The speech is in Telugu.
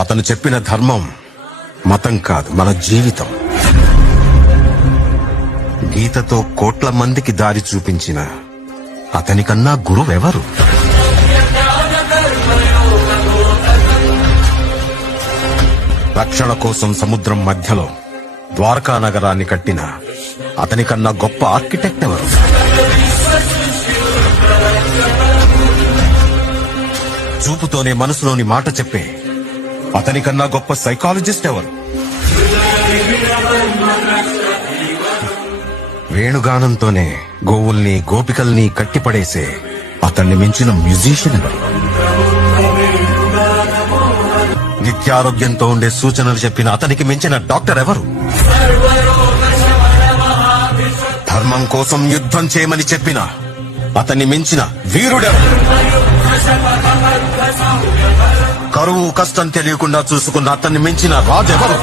అతను చెప్పిన ధర్మం మతం కాదు మన జీవితం. గీతతో కోట్ల మందికి దారి చూపించిన అతనికన్నా గురువెవరు? రక్షణ కోసం సముద్రం మధ్యలో ద్వారకా నగరాన్ని కట్టిన అతనికన్నా గొప్ప ఆర్కిటెక్ట్ ఎవరు? చూపుతోనే మనసులోని మాట చెప్పే అతనికన్నా గొప్ప సైకాలజిస్ట్ ఎవరు? వేణుగానంతోనే గోవుల్ని గోపికల్ని కట్టిపడేసే అతన్ని మించిన మ్యూజిషియన్ ఎవరు? నిత్యారోగ్యంతో ఉండే సూచనలు చెప్పిన అతనికి మించిన డాక్టర్ ఎవరు? ధర్మం కోసం యుద్ధం చేయమని చెప్పిన అతన్ని మించిన వీరుడెవరు? కరువు కష్టం తెలియకుండా చూసుకున్న అతన్ని మించిన రాజెవరు?